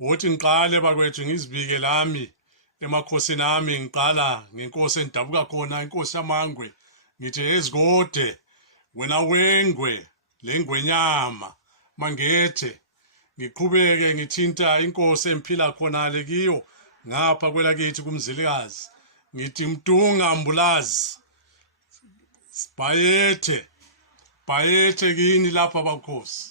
Wothi ngiqale bakwethu ngizibike lami emakhosini ami ngiqala ngenkosi endabuka khona inkosi yamangwe ngithi ezigode wena wengwe lengwenyama mangethe ngiqhubeke ngithinta inkosi emphila khona le kiyo ngapha kwelakithi kumzilikazi ngithi mdunga mbulazi bayethe kini lapha bakhosi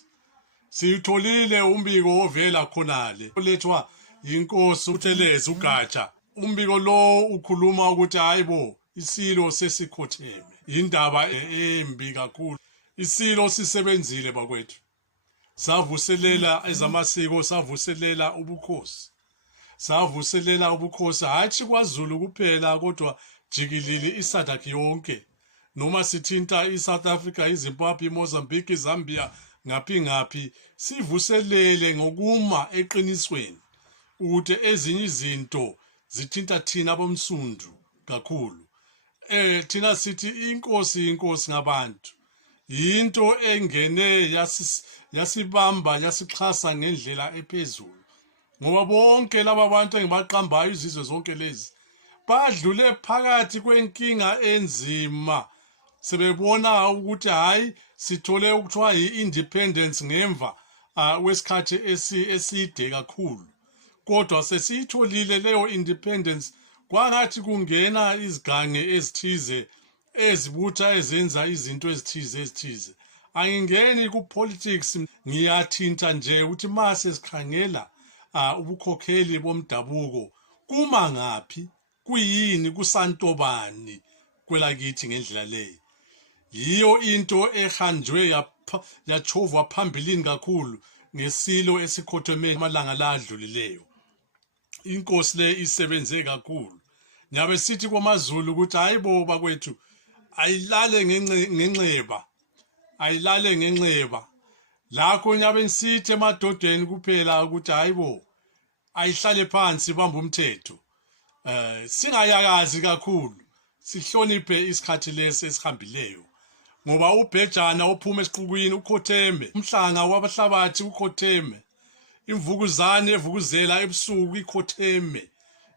sitholile umbiko ovela khonale olethwa inkosi uThelezi uGatsha umbiko lo ukhuluma ukuthi hayibo isilo sesikhotheme indaba embi kakhulu isilo sisebenzile bakwethu savuselela ezamasiko savuselela ubukhosi hathi kwaZulu kuphela kodwa jikilili iSouth yonke noma sithinta iSouth Africa iZimbabwe iMozambique iZambia ngaphi sivuselele ngokuma eqinisweni ukuthi ezinye izinto zithinta thina bomsundu kakhulu thina sithi inkosi ngabantu into engene yasibamba yasixhasa ngendlela ephezulu ngoba bonke laba bantu engibaqambayo izizwe zonke lezi badlule phakathi kwenkinga enzima sebebona ukuthi hayi sithole ukuthiwa yi-independence ngemva wesikhathi eside kakhulu kodwa sesiyitholile leyo independence kwangathi kungena izigange ezithize ezibutha ezenza izinto ezithize angingeni ku-politics ngiyathinta nje ukuthi mase sikhangela ubukhokheli bomdabuko kuma ngaphi kuyini kusantobani kwelakithi ngendlela leyo yiyo into ehanjwe yachovwa phambilini kakhulu ngesilo esikhotheme amalanga ladlulileyo inkosi le isebenze kakhulu nyabe sithi kwamaZulu ukuthi hayibo bakwethu ayilale ngenxeba lakho nyabe sithi emadodeni kuphela ukuthi hayibo ayihlale phansi bamba umthetho singayakazi kakhulu sihloniphe isikhathi lesi esihambileyo ngoba ubhejana ophuma esixukwini ukhotheme umhlanga wabahlabathi ukhotheme imvukuzane evukuzela ebusuku ikhotheme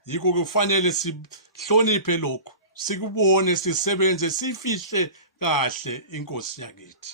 yiko kufanele sihloniphe lokho sikubone sisebenze sifihle kahle inkosi yakithi